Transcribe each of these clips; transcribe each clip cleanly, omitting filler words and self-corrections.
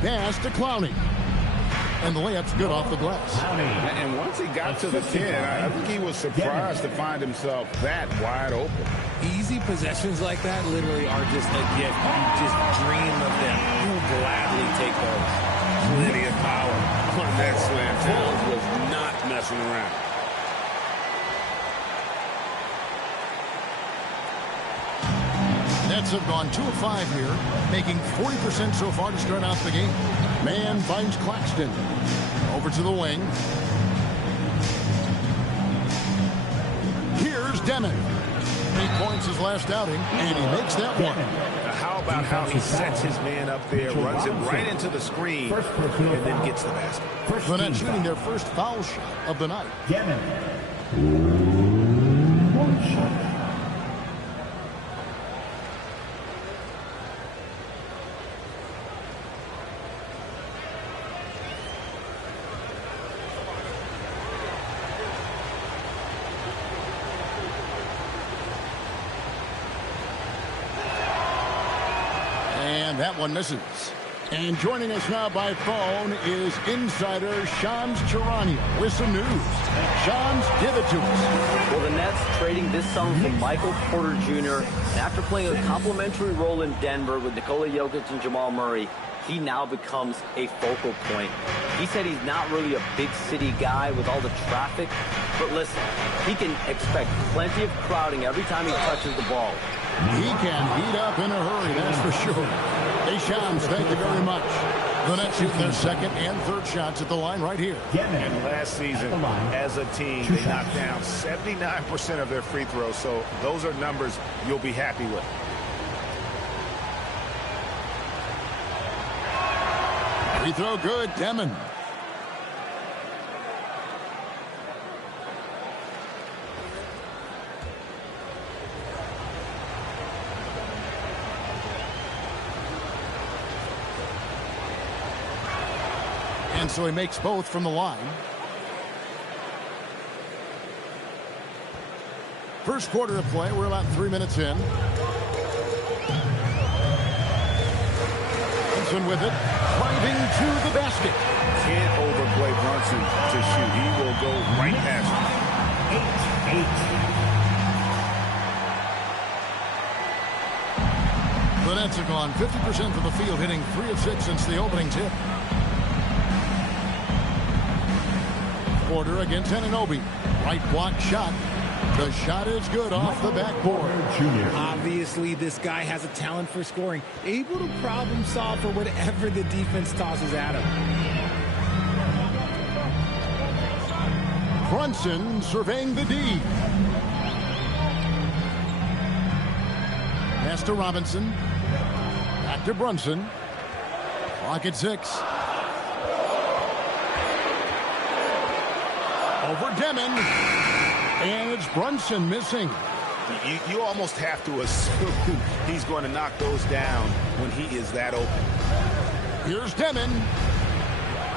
Pass to Clowney. And the layup's good off the glass. And once he got to the 10, I think he was surprised to find himself that wide open. Easy possessions like that literally are just a gift. You just dream of them. You'll gladly take those. Plenty of power on that slam. Towns was not messing around. Nets have gone 2 of 5 here, making 40% so far to start out the game. Man finds Claxton. Over to the wing. Here's Demon. 8 points his last outing, and he makes that one. Now how about how he sets his man up there, runs it right into the screen, and then gets the basket. The Nets shooting their first foul shot of the night. Demon. One shot. And that one misses. And joining us now by phone is insider Shams Charania with some news. Shams, give it to us. Well, the Nets trading this summer for Michael Porter Jr. And after playing a complimentary role in Denver with Nikola Jokic and Jamal Murray, he now becomes a focal point. He said he's not really a big city guy with all the traffic, but listen, he can expect plenty of crowding every time he touches the ball. He can heat up in a hurry, that's for sure. Hey, Shams, thank you very much. The Nets shoot their second and third shots at the line right here. And last season, as a team, they knocked down 79% of their free throws, so those are numbers you'll be happy with. Free throw good, Demon. And so he makes both from the line. First quarter of play, we're about 3 minutes in. Brunson with it, driving to the basket. Can't overplay Brunson to shoot. He will go right past him. The Nets have gone 50% from the field, hitting 3 of 6 since the opening tip. Porter against Anunoby. Right block shot. The shot is good off the backboard. Obviously, this guy has a talent for scoring. Able to problem solve for whatever the defense tosses at him. Brunson surveying the D. Pass to Robinson. Back to Brunson. Clock at 6. Over Demon. And it's Brunson missing. You almost have to assume he's going to knock those down when he is that open. Here's Demon.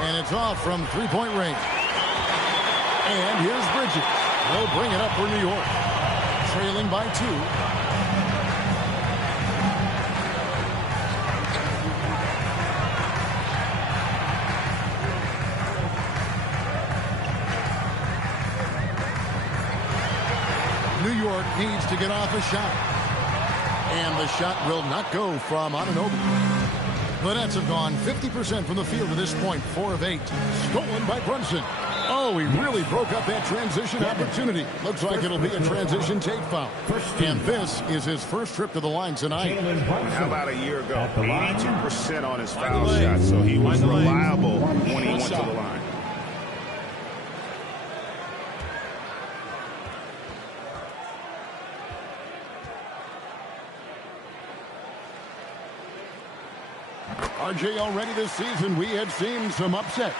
And it's off from three-point range. And here's Bridges. They'll bring it up for New York. Trailing by 2. New York needs to get off a shot. And the shot will not go from Anunoby. The Nets have gone 50% from the field to this point, 4 of 8. Stolen by Brunson. Oh, he really broke up that transition opportunity. Looks like it'll be a transition take foul. And this is his first trip to the line tonight. How about a year ago? 82% on his foul shot, so he was reliable when he went to the line. RJ, already this season, we have seen some upsets.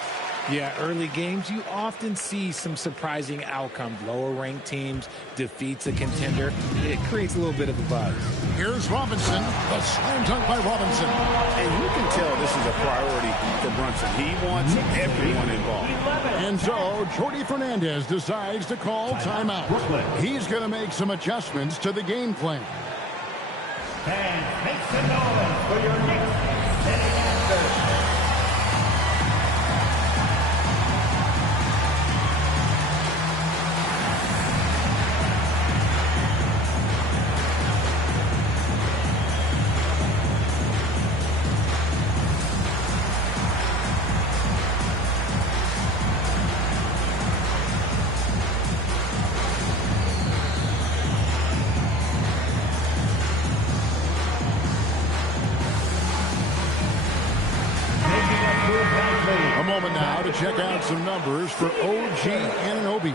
Yeah, early games, you often see some surprising outcomes. Lower-ranked teams defeats a contender. It creates a little bit of a buzz. Here's Robinson. The slam dunk by Robinson. And you can tell this is a priority for Brunson. He wants everyone involved. And so, Jordi Fernandez decides to call timeout. He's going to make some adjustments to the game plan. And make some noise for your Knicks Nets. A moment now to check out some numbers for OG Anunoby.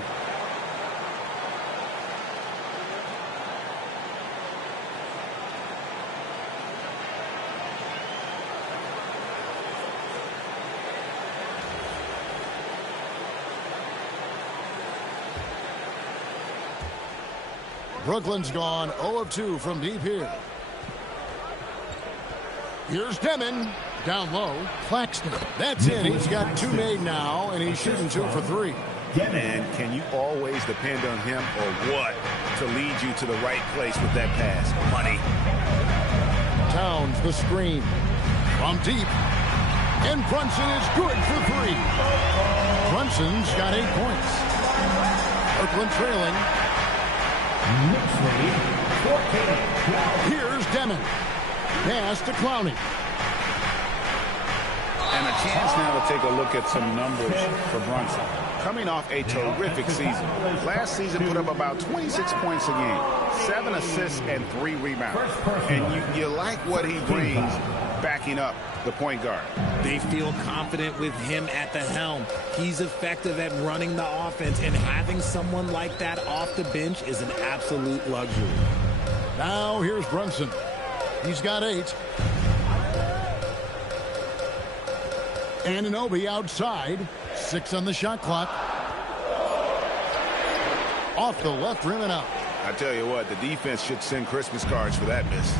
Brooklyn's gone 0 of 2 from deep here. Here's Demon. Down low. Claxton. That's it. He's got 2 made now, and he's shooting 2 for 3. And can you always depend on him or what to lead you to the right place with that pass? Money. Towns the screen. From deep. And Brunson is good for 3. Brunson's got 8 points. Brooklyn trailing. Here's Demon. Pass to Clowney. And a chance now to take a look at some numbers for Brunson. Coming off a terrific season. Last season put up about 26 points a game, 7 assists and 3 rebounds. And you like what he brings backing up the point guard. They feel confident with him at the helm. He's effective at running the offense, and having someone like that off the bench is an absolute luxury. Now here's Brunson. He's got 8. Anunoby outside. 6 on the shot clock. Off the left rim and out. I tell you what, the defense should send Christmas cards for that miss.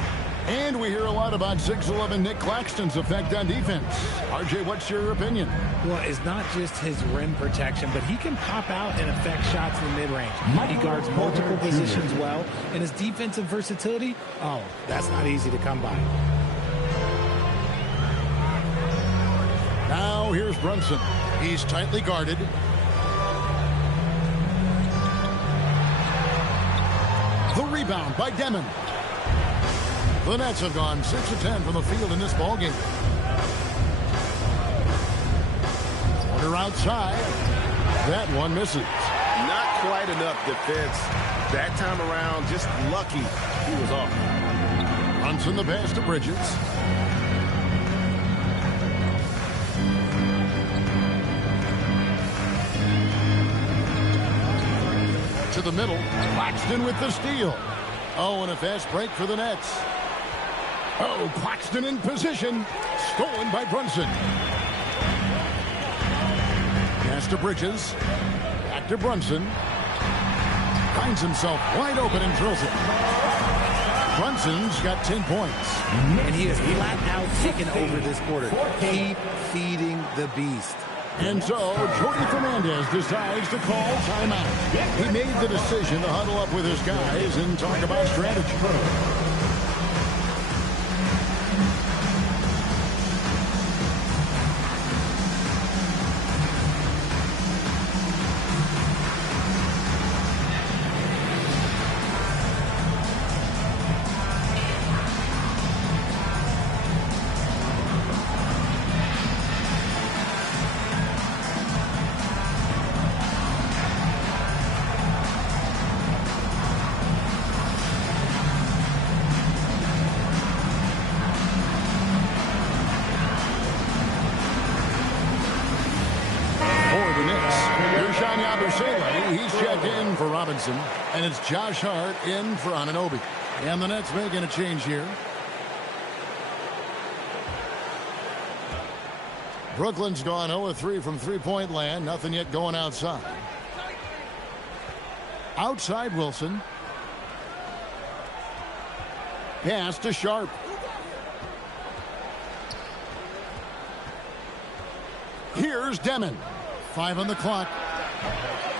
And we hear a lot about 6'11" Nick Claxton's effect on defense. RJ, what's your opinion? Well, it's not just his rim protection, but he can pop out and affect shots in the mid-range. He guards multiple positions well, and his defensive versatility, oh, that's not easy to come by. Now here's Brunson. He's tightly guarded. The rebound by Demon. The Nets have gone 6 of 10 from the field in this ballgame. Porter outside. That one misses. Not quite enough defense. That time around, just lucky he was off. Brunson the pass to Bridges. To the middle. Claxton with the steal. Oh, and a fast break for the Nets. Oh, Claxton in position. Stolen by Brunson. Pass to Bridges. Back to Brunson. Finds himself wide open and drills it. Brunson's got 10 points. And he has flat out taken over this quarter. Keep feeding the beast. And so, Jordy Fernandez decides to call timeout. He made the decision to huddle up with his guys and talk about strategy. And it's Josh Hart in for Anunoby. And the Nets making a change here. Brooklyn's gone 0 of 3 from three-point land. Nothing yet going outside. Outside Wilson. Pass to Sharp. Here's Demon. 5 on the clock.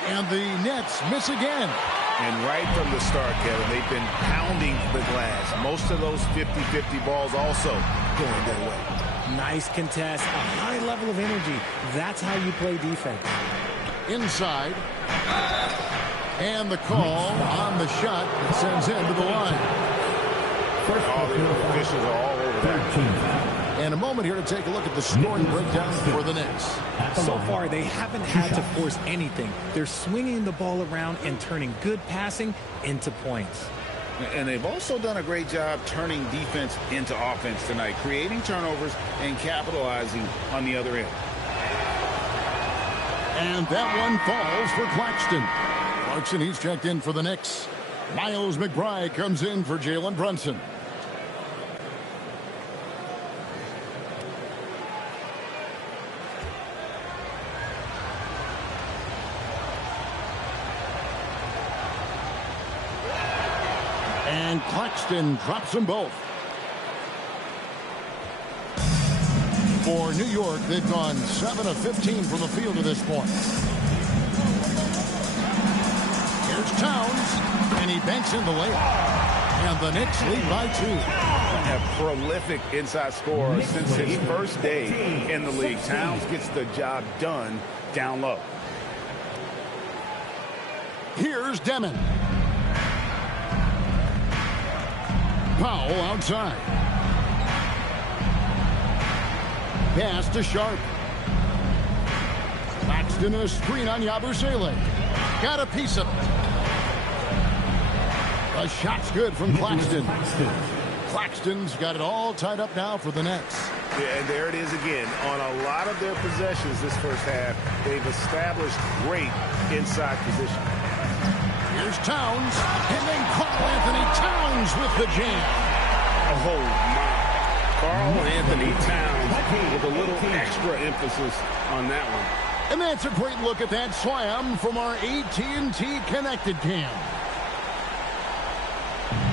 And the Nets miss again. And right from the start, Kevin, they've been pounding the glass. Most of those 50-50 balls also going their way. Nice contest, a high level of energy. That's how you play defense. Inside. And the call on the shot that sends him to the line. All the officials are all over that. And a moment here to take a look at the scoring breakdown for the Knicks. So far, they haven't had to force anything. They're swinging the ball around and turning good passing into points. And they've also done a great job turning defense into offense tonight, creating turnovers and capitalizing on the other end. And that one falls for Claxton. Clarkson, he's checked in for the Knicks. Miles McBride comes in for Jalen Brunson. And Claxton drops them both. For New York, they've gone 7 of 15 from the field to this point. Here's Towns, and he banks in the layup. And the Knicks lead by 2. A prolific inside scorer since his first day in the league. Towns gets the job done down low. Here's Demon. Powell outside. Pass to Sharp. Claxton a screen on Yabusele. Got a piece of it. The shot's good from Claxton. Claxton's got it all tied up now for the Nets. Yeah, and there it is again. On a lot of their possessions this first half, they've established great inside position. Here's Towns, and then Karl Anthony Towns with the jam. Oh, my. Karl Anthony Towns with a little extra emphasis on that one. And that's a great look at that slam from our AT&T Connected Cam.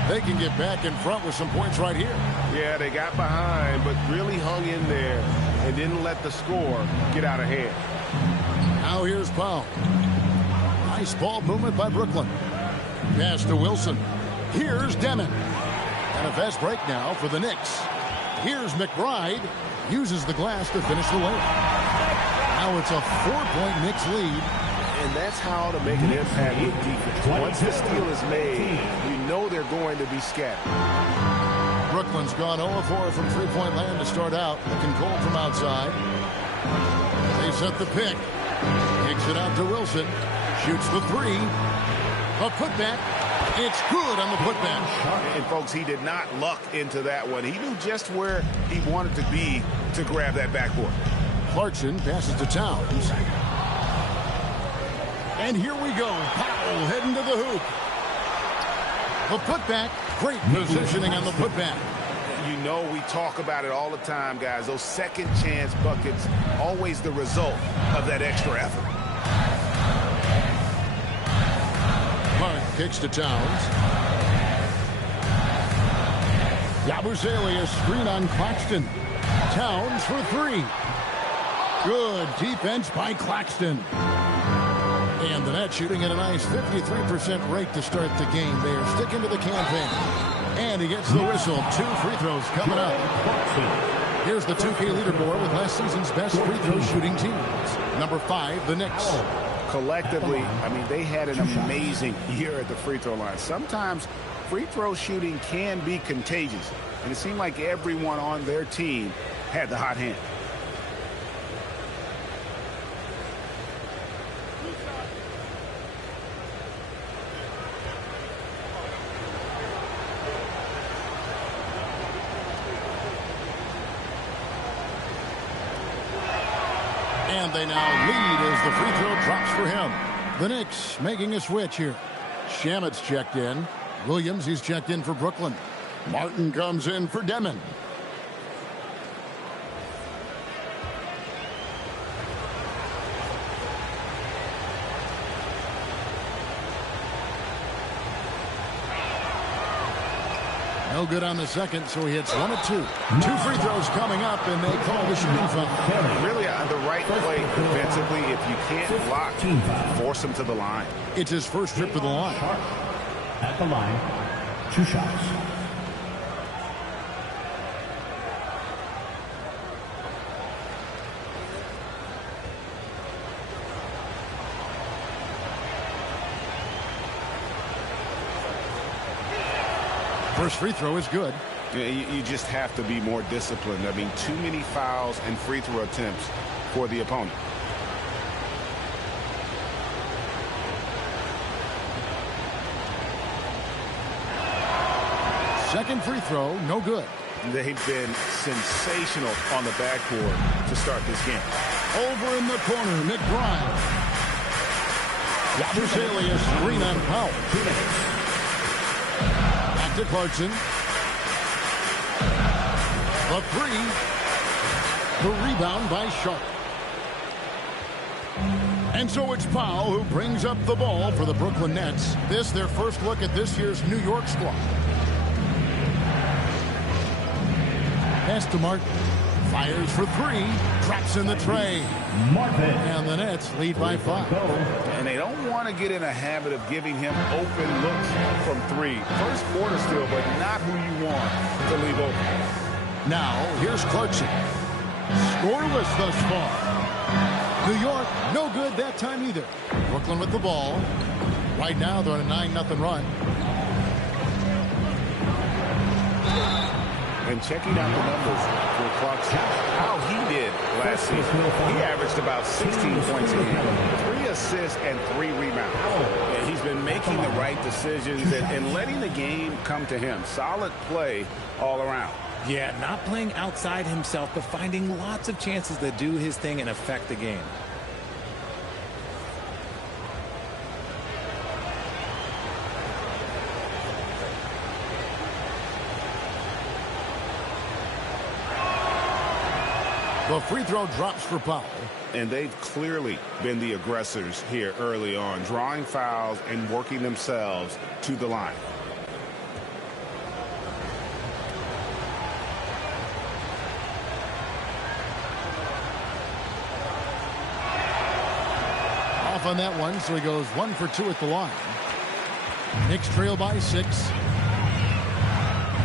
They can get back in front with some points right here. Yeah, they got behind, but really hung in there and didn't let the score get out of hand. Now here's Powell. Nice ball movement by Brooklyn. Pass to Wilson. Here's Demon. And a fast break now for the Knicks. Here's McBride. Uses the glass to finish the layup. Now it's a 4-point Knicks lead. And that's how to make an impact with defense. Once the steal is made, you know they're going to be scattered. Brooklyn's gone 0-4 from three-point land to start out. Looking cold from outside. They set the pick. Kicks it out to Wilson. Shoots the three. A putback. It's good on the putback. And, folks, he did not luck into that one. He knew just where he wanted to be to grab that backboard. Clarkson passes to Towns. And here we go. Powell heading to the hoop. The putback. Great positioning on the putback. You know we talk about it all the time, guys. Those second chance buckets, always the result of that extra effort. Clark kicks to Towns. Yabusele a screen on Claxton. Towns for three. Good defense by Claxton. And the net shooting at a nice 53% rate to start the game. They are sticking to the campaign. And he gets the whistle. 2 free throws coming up. Here's the 2K leaderboard with last season's best free throw shooting teams. Number 5, the Knicks. Collectively, I mean, they had an amazing year at the free throw line. Sometimes free throw shooting can be contagious. And it seemed like everyone on their team had the hot hand. And they now lead as the free throw drops for him. The Knicks making a switch here. Shamet's checked in. Williams, he's checked in for Brooklyn. Martin comes in for Demon. No good on the second, so he hits 1 of 2. 2 free throws coming up, and they call the shooting foul. Really the right play defensively. If you can't block, force him to the line. It's his first trip to the line. At the line, 2 shots. First free throw is good. You just have to be more disciplined. I mean, too many fouls and free throw attempts for the opponent. Second free throw, no good. They've been sensational on the backboard to start this game. Over in the corner, McBride. Yabusele, a screen on Powell. Back to Clarkson. The three. The rebound by Sharp. And so it's Powell who brings up the ball for the Brooklyn Nets. This their first look at this year's New York squad. Pass to Martin. Fires for three. Drops in the tray. And the Nets lead by 5. And they don't want to get in a habit of giving him open looks from three. First quarter still, but not who you want to leave open. Now, here's Clarkson. Scoreless thus far. New York, no good that time either. Brooklyn with the ball. Right now, they're on a 9-0 run. And checking out the numbers for Clarkson, how he did last season. He averaged about 16 points a game, 3 assists and 3 rebounds. And he's been making the right decisions and letting the game come to him. Solid play all around. Yeah, not playing outside himself, but finding lots of chances to do his thing and affect the game. The free throw drops for Powell. And they've clearly been the aggressors here early on, drawing fouls and working themselves to the line. Off on that one, so he goes 1 for 2 at the line. Knicks trail by 6.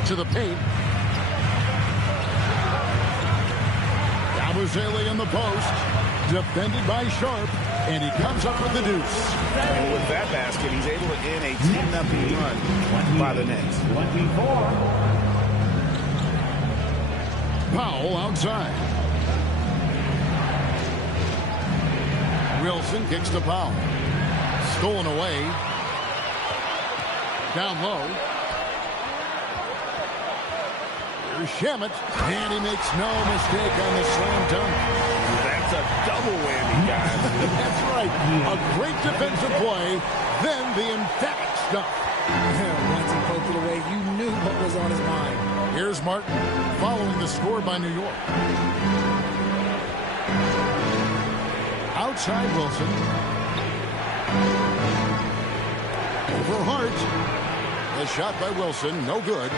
To the paint. Yabusele in the post. Defended by Sharp. And he comes up with the deuce. And with that basket, he's able to end a 10-0 run by the Nets. 24. Powell outside. Wilson kicks to Powell. Stolen away. Down low. Here's Shamet. And he makes no mistake on the slam dunk. That's a double whammy, guys. That's right. A great defensive play. Then the emphatic stuff. Once he poked it away, you knew what was on his mind. Here's Martin following the score by New York. Outside Wilson. Over Hart. The shot by Wilson, no good.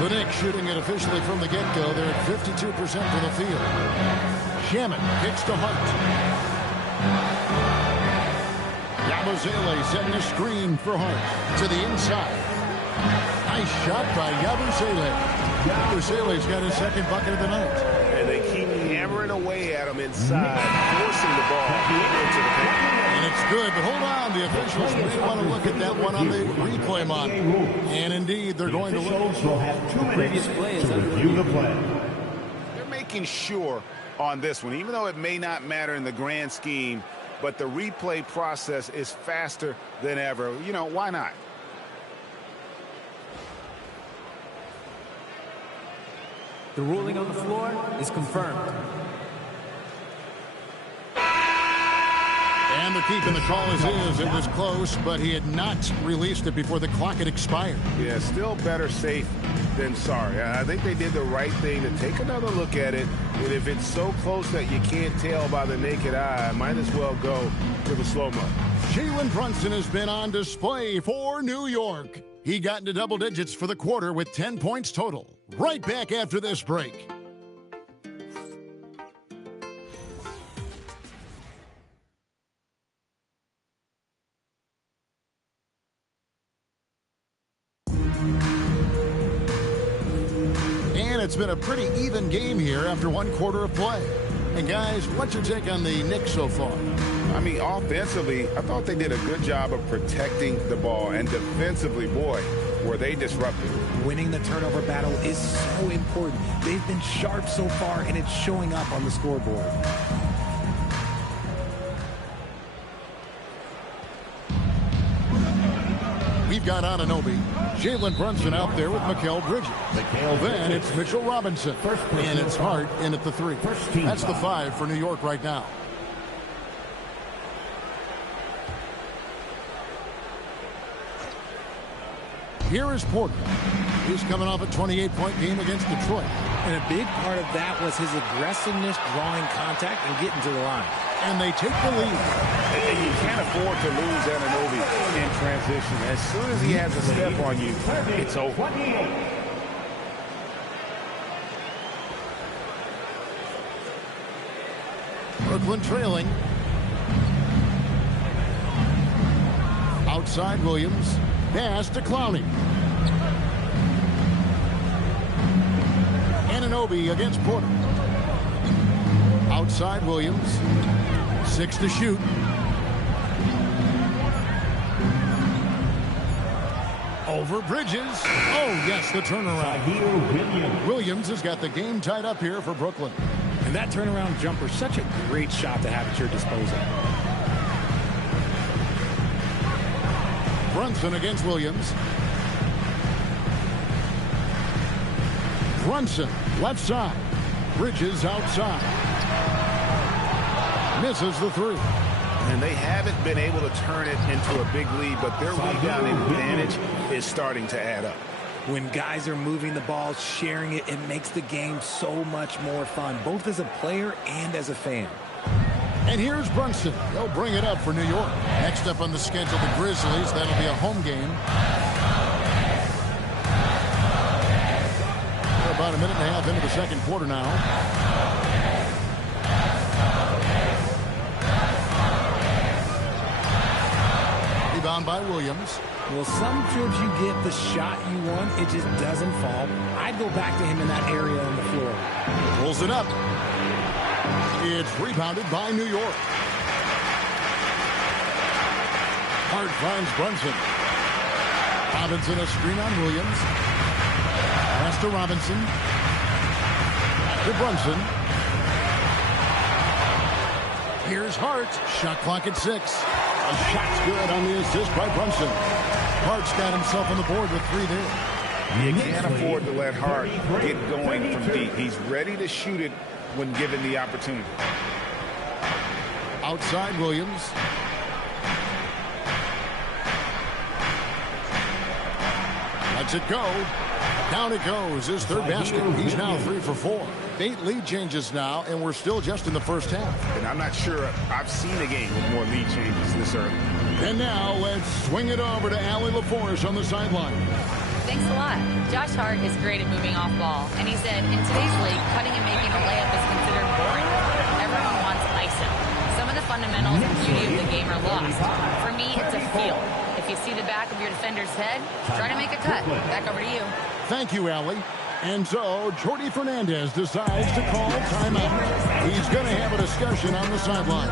The Knicks shooting it officially from the get-go. They're at 52% from the field. Shamet kicks to Hart. Yabusele setting a screen for Hart to the inside. Nice shot by Yabusele. Yabusele's got his second bucket of the night. And they keep hammering away at him inside, forcing the ball into the paint. And it's good, but hold on. The officials may want to look at that one on the replay monitor. And indeed, they're going to look. Will have 2 minutes to review the play. They're making sure on this one, even though it may not matter in the grand scheme, but the replay process is faster than ever. You know, why not? The ruling on the floor is confirmed. And the keep in the call is his. It was close, but he had not released it before the clock had expired. Yeah, still better safe than sorry. I think they did the right thing to take another look at it. And if it's so close that you can't tell by the naked eye, might as well go to the slow-mo. Jalen Brunson has been on display for New York. He got into double digits for the quarter with 10 points total. Right back after this break. And it's been a pretty even game here after 1 quarter of play. And guys, what's your take on the Knicks so far? I mean, offensively, I thought they did a good job of protecting the ball. And defensively, boy, were they disruptive. Winning the turnover battle is so important. They've been sharp so far, and it's showing up on the scoreboard. We've got Anunoby. Jalen Brunson out there with Mikal Bridges. Then it's Mitchell Robinson. And it's Hart in at the 3. That's the 5 for New York right now. Here is Porter. He's coming off a 28-point game against Detroit. And a big part of that was his aggressiveness, drawing contact, and getting to the line. And they take the lead. And you can't afford to lose Anunoby in transition. As soon as he has a step on you, it's over. Brooklyn trailing. Outside Williams. Pass to Clowney. Anunoby against Porter. Outside Williams. 6 to shoot. Over Bridges. Oh, yes, the turnaround. Williams has got the game tied up here for Brooklyn. And that turnaround jumper, such a great shot to have at your disposal. Brunson against Williams. Brunson, left side. Bridges outside. Misses the 3. And they haven't been able to turn it into a big lead, but their rebounding advantage is starting to add up. When guys are moving the ball, sharing it, it makes the game so much more fun, both as a player and as a fan. And here's Brunson. They'll bring it up for New York. Next up on the schedule, the Grizzlies. That'll be a home game. We're about a minute and a half into the second quarter now. Rebound by Williams. Well, sometimes you get the shot you want, it just doesn't fall. I'd go back to him in that area on the floor. Pulls it up. It's rebounded by New York. Hart finds Brunson. Robinson a screen on Williams. Pass to Robinson. To Brunson. Here's Hart. Shot clock at 6. A shot's good on the assist by Brunson. Hart's got himself on the board with 3 there. You can't afford to let Hart get going from deep. He's ready to shoot it when given the opportunity. Outside Williams. Lets it go. Down it goes. His 3rd basket. He's now 3 for 4. 8 lead changes now, and we're still just in the first half. And I'm not sure I've seen a game with more lead changes this early. And now let's swing it over to Allie LaForce on the sideline. Thanks a lot. Josh Hart is great at moving off ball, and he said, in today's league, cutting and making a layup is considered boring. Everyone wants ISO. Some of the fundamentals and beauty of the game are lost. For me, it's a feel. If you see the back of your defender's head, try to make a cut. Back over to you. Thank you, Allie. And so, Jordi Fernandez decides to call timeout. He's going to have a discussion on the sideline.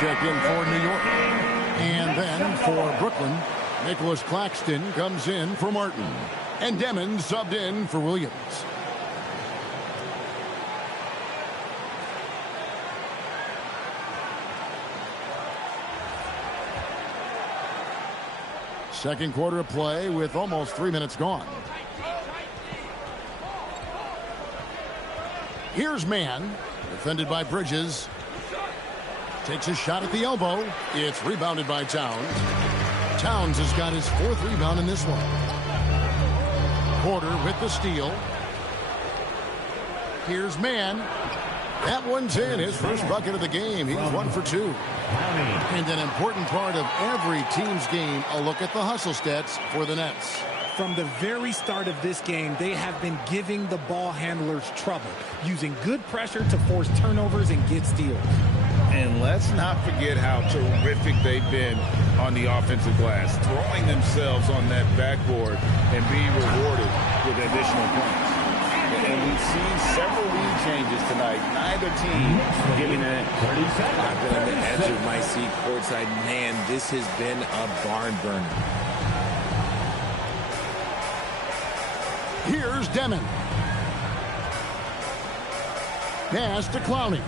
Checked in for New York. And then for Brooklyn, Nicholas Claxton comes in for Martin. And Demon subbed in for Williams. Second quarter of play with almost 3 minutes gone. Here's Mann, defended by Bridges. Takes a shot at the elbow. It's rebounded by Towns. Towns has got his 4th rebound in this one. Porter with the steal. Here's Mann. That one's in. His first bucket of the game. He's 1 for 2. And an important part of every team's game, a look at the hustle stats for the Nets. From the very start of this game, they have been giving the ball handlers trouble, using good pressure to force turnovers and get steals. And let's not forget how terrific they've been on the offensive glass, throwing themselves on that backboard and being rewarded with additional points. And we've seen several lead changes tonight. Neither team giving an inch. I've been on the edge of my seat courtside. Man, this has been a barn burner. Here's Demon. Pass to Clowney.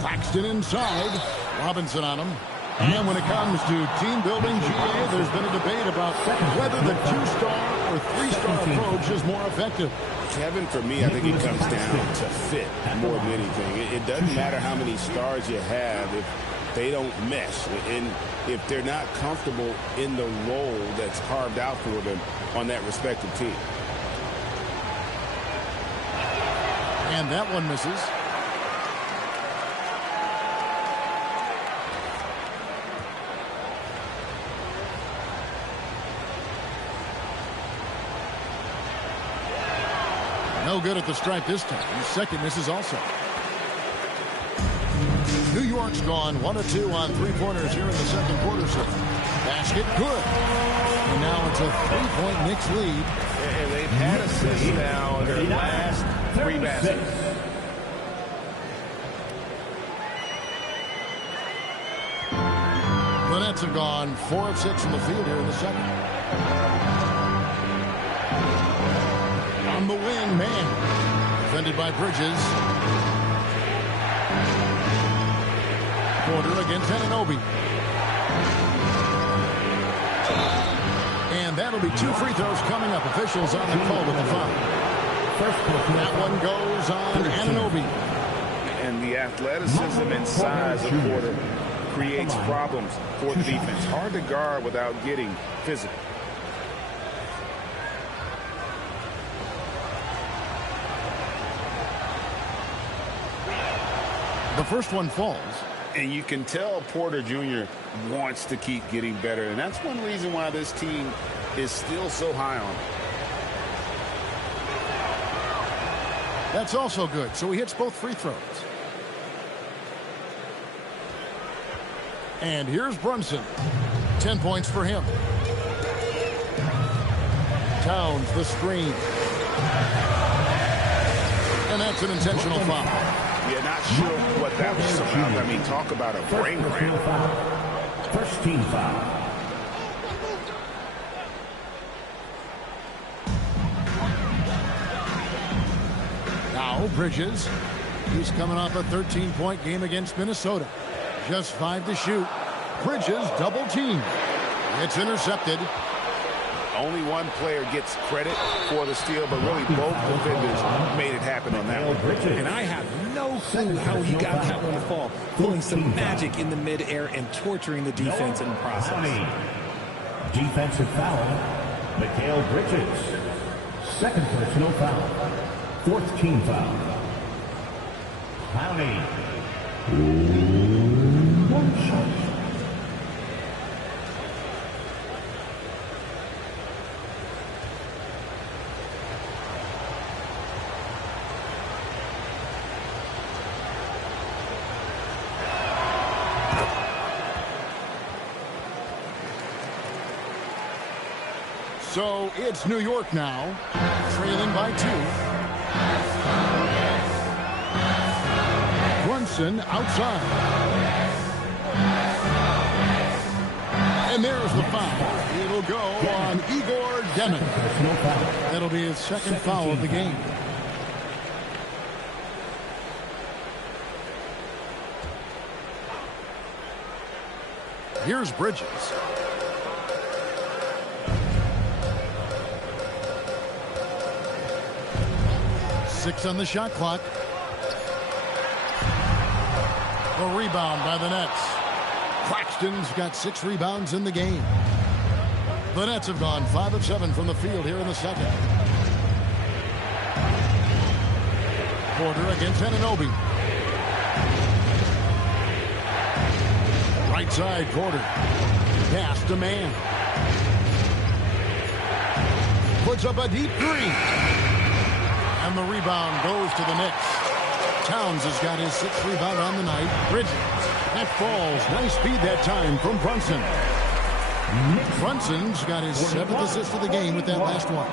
Claxton inside. Robinson on him. And when it comes to team building, GA, there's been a debate about whether the 2-star or 3-star approach is more effective. Kevin, for me, I think it comes down to fit more than anything. It doesn't matter how many stars you have if they don't mesh. And if they're not comfortable in the role that's carved out for them on that respective team. And that one misses. No good at the stripe this time. His second misses also. New York's gone 1 of 2 on 3-pointers here in the second quarter. So basket good. And now it's a 3-point Knicks lead. And they've had assists now in their last 3 baskets. The Nets have gone 4 of 6 from the field here in the second. On the wing, man. Defended by Bridges. Porter against Anunoby. And that'll be 2 free throws coming up. Officials on the call with the foul. That one goes on Anunoby. And the athleticism and size of Porter creates problems for the defense. Hard to guard without getting physical. The first one falls. And you can tell Porter Jr. wants to keep getting better. And that's one reason why this team is still so high on him. That's also good. So he hits both free throws. And here's Brunson. 10 points for him. Towns the screen. And that's an intentional foul. Yeah, not sure what that was about. I mean, talk about a brain cramp. First team foul. Now Bridges. He's coming off a 13-point game against Minnesota. Just 5 to shoot. Bridges double team. It's intercepted. Only one player gets credit for the steal, but really both defenders made it happen on that one. And I have no clue how he got that one to fall. Pulling some magic in the midair and torturing the defense in the process. Defensive foul. Mikal Bridges. Second personal foul. Fourth team foul. Clowney. One shot. So it's New York now, trailing by 2. Brunson outside. And there's the foul. It'll go on Igor Demon. That'll be his second foul of the game. Here's Bridges. Six on the shot clock. A rebound by the Nets. Claxton's got 6 rebounds in the game. The Nets have gone 5 of 7 from the field here in the second. Porter against Anunoby. Right side, Porter. Pass to Man. Puts up a deep three. And the rebound goes to the Knicks. Towns has got his 6th rebound on the night. Bridges. That falls. Nice speed that time from Brunson. Brunson's got his 7th assist of the game with that last one.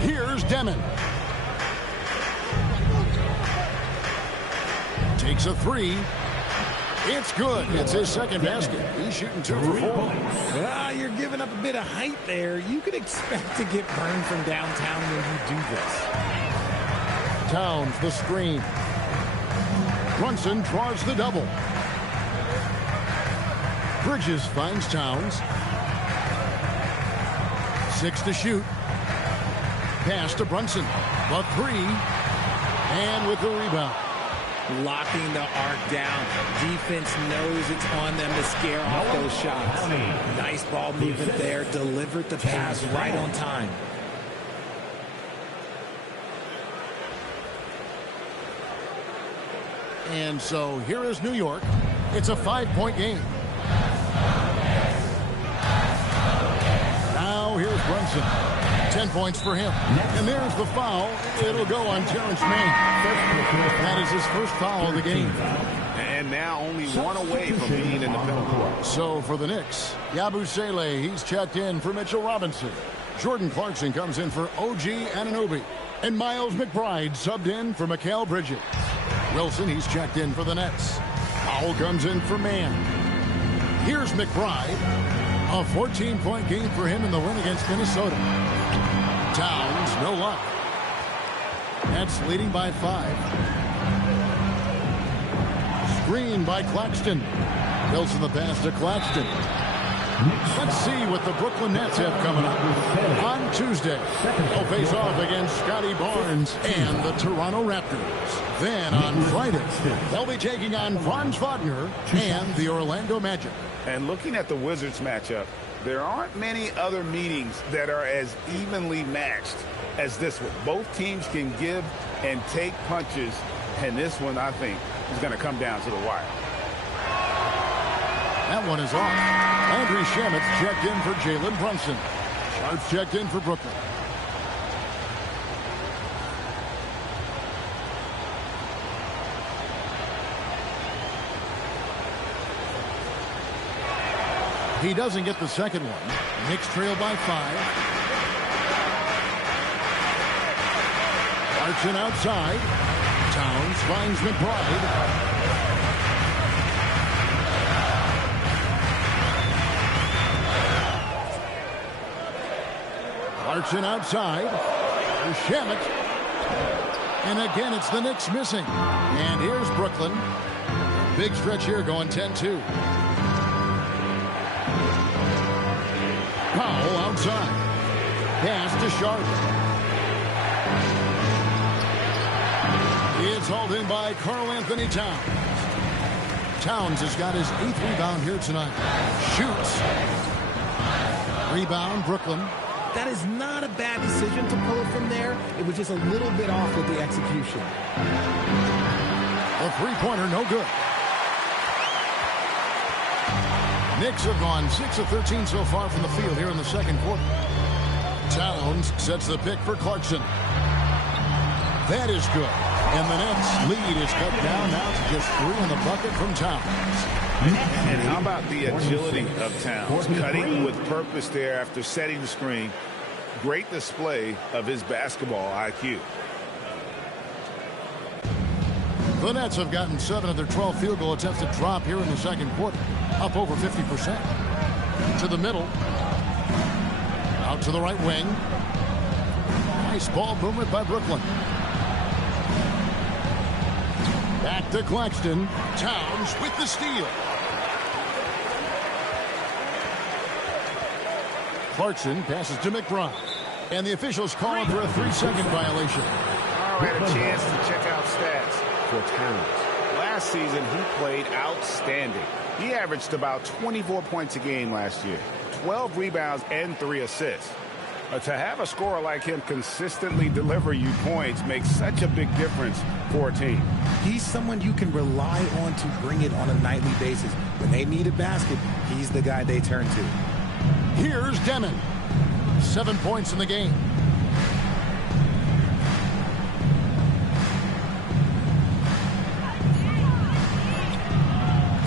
Here's Demon. Takes a three. It's good. It's his 2nd basket. He's shooting 2 for 4. You're giving up a bit of height there. You could expect to get burned from downtown when you do this. Towns the screen. Brunson draws the double. Bridges finds Towns. 6 to shoot. Pass to Brunson. The 3. And with the rebound. Locking the arc down. Defense knows it's on them to scare off those shots. Nice ball movement there. Delivered the pass right on time. And so here is New York. It's a 5-point game. Now here's Brunson. 10 points for him. And there's the foul. It'll go on Terrence Mann. That is his first foul of the game. And now only 1 away from being in the penalty. So for the Knicks, Yabusele, he's checked in for Mitchell Robinson. Jordan Clarkson comes in for OG Anunoby. And Miles McBride subbed in for Mikal Bridges. Wilson, he's checked in for the Nets. Powell comes in for Mann. Here's McBride. A 14-point game for him in the win against Minnesota. Towns, no luck. Nets leading by 5. Screen by Claxton. Wilson the pass to Claxton. Let's see what the Brooklyn Nets have coming up. On Tuesday, they'll face off against Scotty Barnes and the Toronto Raptors. Then on Friday, they'll be taking on Franz Wagner and the Orlando Magic. And looking at the Wizards matchup, there aren't many other meetings that are as evenly matched as this one. Both teams can give and take punches, and this one, I think, is going to come down to the wire. That one is off. Landry Shamet's checked in for Jalen Brunson. Sharp's checked in for Brooklyn. He doesn't get the second one. Knicks trail by 5. Clarkson outside. Towns finds McBride. Clarkson outside. Here's Shamet. And again, it's the Knicks missing. And here's Brooklyn. Big stretch here going 10-2. Powell outside. Pass to Sharp. It's hauled in by Karl Anthony Towns. Towns has got his 8th rebound here tonight. Shoots. Rebound, Brooklyn. That is not a bad decision to pull it from there. It was just a little bit off with the execution. A three-pointer, no good. Knicks have gone 6 of 13 so far from the field here in the second quarter. Towns sets the pick for Clarkson. That is good. And the Nets lead is cut down now to just 3 in the bucket from Towns. And how about the agility of Towns? Cutting with purpose there after setting the screen. Great display of his basketball IQ. The Nets have gotten 7 of their 12 field goal attempts to drop here in the second quarter. Up over 50%. To the middle. Out to the right wing. Nice ball movement by Brooklyn. Back to Claxton. Towns with the steal. Clarkson passes to McBride. And the officials call him for a 3-second violation. I had a chance to check out stats for Towns. Last season, he played outstanding. He averaged about 24 points a game last year, 12 rebounds and 3 assists. To have a scorer like him consistently deliver you points makes such a big difference for a team. He's someone you can rely on to bring it on a nightly basis. When they need a basket, he's the guy they turn to. Here's Demon. 7 points in the game.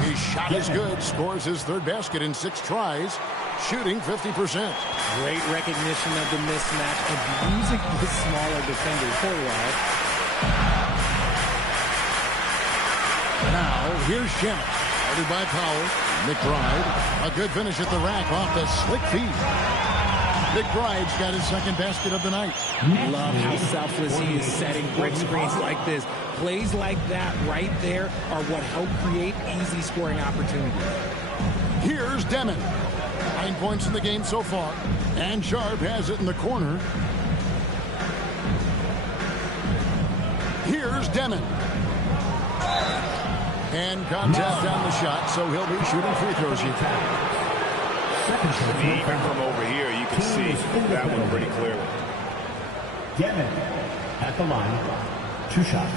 His shot is good. Scores his 3rd basket in 6 tries. Shooting 50%. Great recognition of the mismatch and using the smaller defenders for a while. Now, here's Shemet. Started by Powell. McBride. A good finish at the rack off the slick feed. McBride's got his 2nd basket of the night. Love how selfless he is setting brick screens like this. Plays like that right there are what help create easy scoring opportunities. Here's Demon. 9 points in the game so far. And Sharp has it in the corner. Here's Demon. And contact on the shot, so he'll be shooting free throws here. Even from over here, you can see that one pretty clearly. Demon at the line. 2 shots.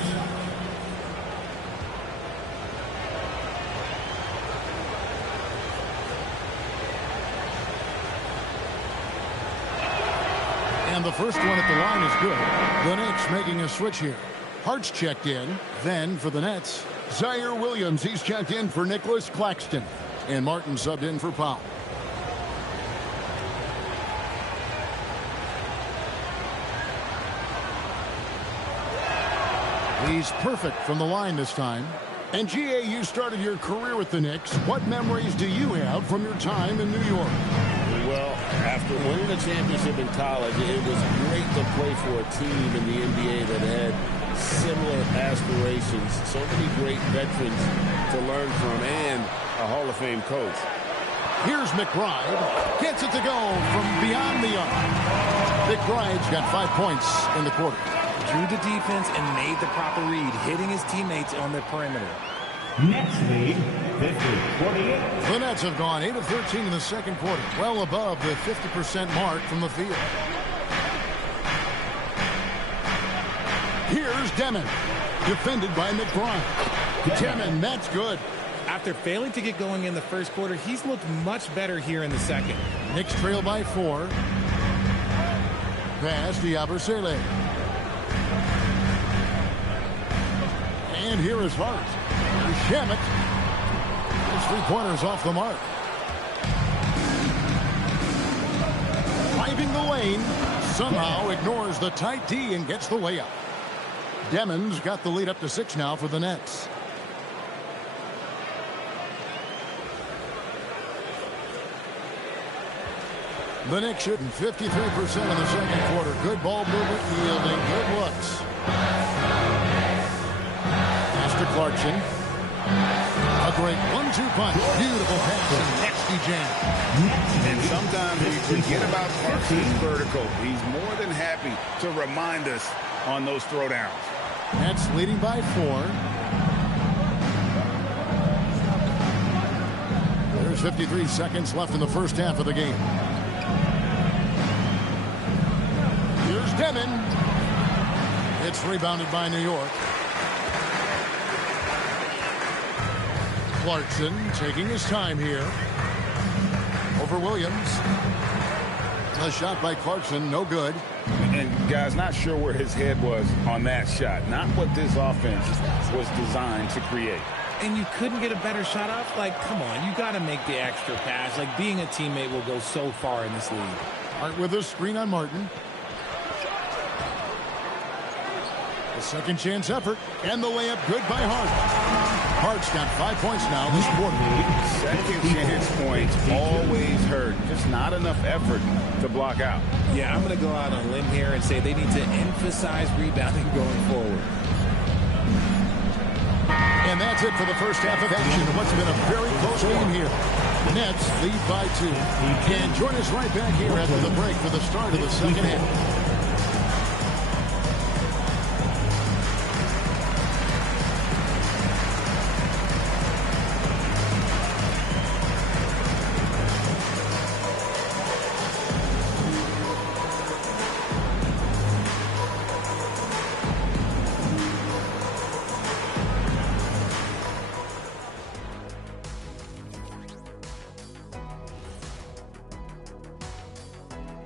And the first one at the line is good. The Knicks making a switch here. Hart's checked in. Then for the Nets, Zaire Williams. He's checked in for Nicholas Claxton. And Martin subbed in for Powell. He's perfect from the line this time. And GA, you started your career with the Knicks. What memories do you have from your time in New York? Well, after winning a championship in college, it was great to play for a team in the NBA that had similar aspirations. So many great veterans to learn from and a Hall of Fame coach. Here's McBride. Gets it to go from beyond the arc. McBride's got 5 points in the quarter. Drew the defense and made the proper read, hitting his teammates on the perimeter. Nets lead 50-48. The Nets have gone 8 of 13 in the second quarter, well above the 50% mark from the field. Here's Demon, defended by McBride. Demon, that's good. After failing to get going in the first quarter, he's looked much better here in the second. Knicks trail by 4. Pass to Yabusele. And here is Hart. Shemet. His 3-pointers off the mark. Driving the lane. Somehow ignores the tight D and gets the layup. Demon's got the lead up to 6 now for the Nets. The Knicks shooting 53% in the second quarter. Good ball movement, yielding good looks. Master Clarkson. A great 1-2 punch. Beautiful pass and nasty jam. And sometimes we forget about Clarkson's vertical. He's more than happy to remind us on those throwdowns. Nets leading by 4. There's 53 seconds left in the first half of the game. Here's Demon. It's rebounded by New York. Clarkson taking his time here. Over Williams. A shot by Clarkson, no good. And guys, not sure where his head was on that shot. Not what this offense was designed to create. And you couldn't get a better shot off? Like, come on, you got to make the extra pass. Like, being a teammate will go so far in this league. Hart with a screen on Martin. The second chance effort. And the layup good by Hart. Hart's got 5 points now this quarter. Second chance points always hurt. Just not enough effort to block out. Yeah, I'm going to go out on a limb here and say they need to emphasize rebounding going forward. And that's it for the first half of action in what's been a very close game here. Nets lead by 2. And join us right back here after the break for the start of the second half.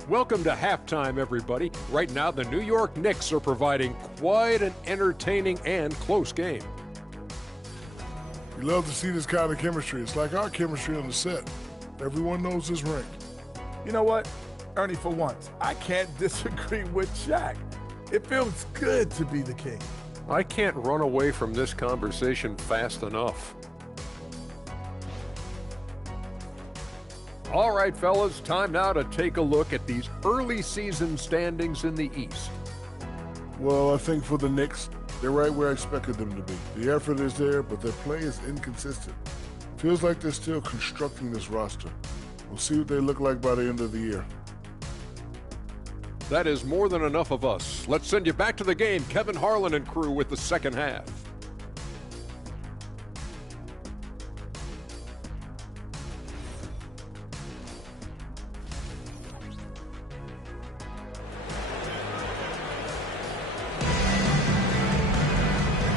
Welcome to halftime, everybody. Right now, the New York Knicks are providing quite an entertaining and close game. You love to see this kind of chemistry. It's like our chemistry on the set. Everyone knows his rank. You know what, Ernie, for once, I can't disagree with Shaq. It feels good to be the king. I can't run away from this conversation fast enough. All right, fellas, time now to take a look at these early season standings in the East. Well, I think for the Knicks, they're right where I expected them to be. The effort is there, but their play is inconsistent. Feels like they're still constructing this roster. We'll see what they look like by the end of the year. That is more than enough of us. Let's send you back to the game, Kevin Harlan and crew with the second half.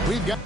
We've got